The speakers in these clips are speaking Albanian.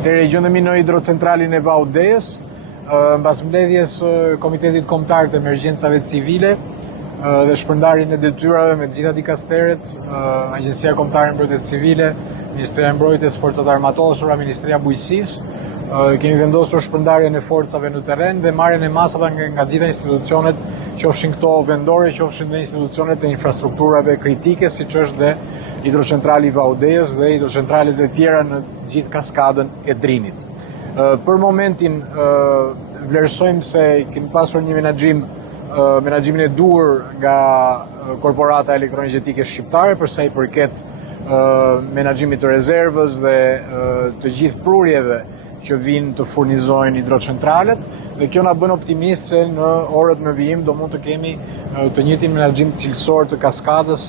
Atëherë gjendemi në hidrocentralin e Vaudeës, mbas mbledhjes Komitetit Kombëtar të Emergjencave Civile dhe shpërndarjen e detyrave me të gjitha dikasteret, Agjencia Kombëtare e Mbrojtjes Civile, Ministria e Mbrojtjes, Forcat Armatosura, Ministria e Bujqësisë, kemi vendosur shpërndarjen e forcave në terren dhe marrjen e masave nga gjitha institucionet, qofshin këto vendore, qofshin dhe institucionet e infrastrukturave kritike, siç është dhe hidrocentrali i Vaudeës dhe hidrocentralet e tjera në gjithë kaskadën e Drinit. Për momentin vlerësojmë se kemi pasur një menaxhimin e duhur nga Korporata Elektroenergjetike Shqiptare për sa i përket menaxhimit të rezervës dhe të gjithë prurjeve që vinë të furnizojnë hidrocentralet, dhe kjo na bën optimist se në orët në vijim do mund të kemi të njëjtin menaxhim cilësor të kaskadës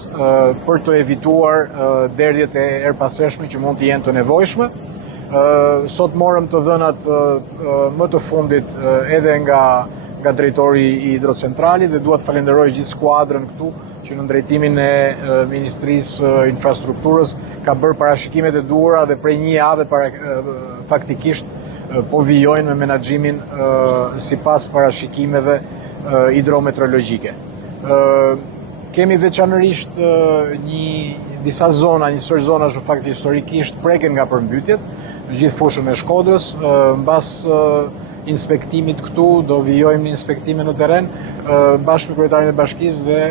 për të evituar derdhjet e erpashershme që mund të jenë të nevojshme. Sot morëm të dhënat më të fundit edhe nga drejtori i hidrocentralit dhe dua të falenderoj gjithë skuadrën këtu që në drejtimin e Ministrisë Infrastrukturës ka bërë parashikimet e duhura dhe prej një jave faktikisht po vijojnë me menaxhimin sipas parashikimeve hidrometeorologjike. Kemi veçanërisht disa zona, njësër zonash në fakt historikisht preken nga përmbytjet, në gjithë fushën e Shkodrës, mbas inspektimit këtu do vijojmë një inspektime në terren bashkë me kryetarin e bashkisë dhe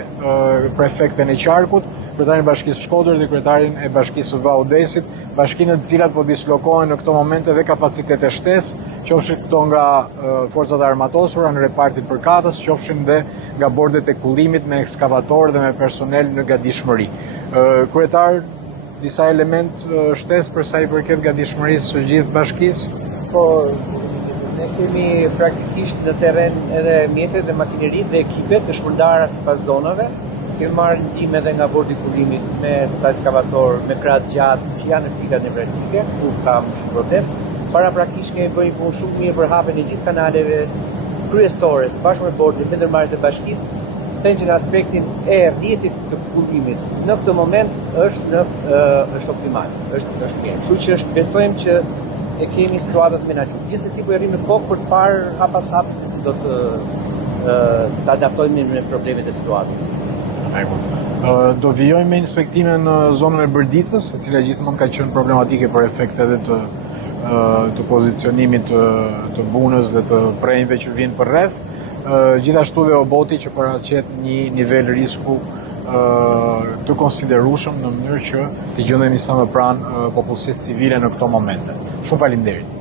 prefekten e Qarkut, kryetarin e bashkisë Shkodër dhe kryetarin e bashkisë së Vaudesit, bashkinë të cilat po dislokohen në këto momente dhe kapacitete shtesë, qofshin këto nga forcat armatosura në repartin përkatës, qofshin dhe nga bordet e kullimit me ekskavator dhe me personel në gatishmëri. Kryetar, disa element shtesë për sa i përket gatishmërisë së gjithë bashkisë? Po, ne kemi praktikisht në terren edhe mjetet dhe makineritë dhe ekipet të shpërndara sipas zonave. Kemi marrë ndihmë edhe nga bordi i kullimit me disa ekskavator, me krah gjatë që janë në pikat nevratike, ku kam shumë problem. Paraprakisht kemi bërë një punë shumë mirë për hapjen e gjithë kanaleve kryesore, bashkë me bordin me ndërmarrjet e bashkisë, thënë që në aspektin e rrjetit të kullimit në këtë moment është optimal, është mirë. Kështu që besojmë që e kemi situatën të menaxhuar. Gjithsesi po arrim në kohë për të parë hap pas hap se si do të adaptojmë me problemet e situatës. Do vijojmë me inspektime në zonën e Bërdicës, e cila gjithmonë ka qenë problematike për efekte edhe të pozicionimit të bunës dhe të prejnjve që vinë për rreth. Gjithashtu dhe Oboti që paraqet një nivel risku të konsiderueshëm në mënyrë që të gjendemi sa më pranë popullsisë civile në këto momente. Shumë faleminderit.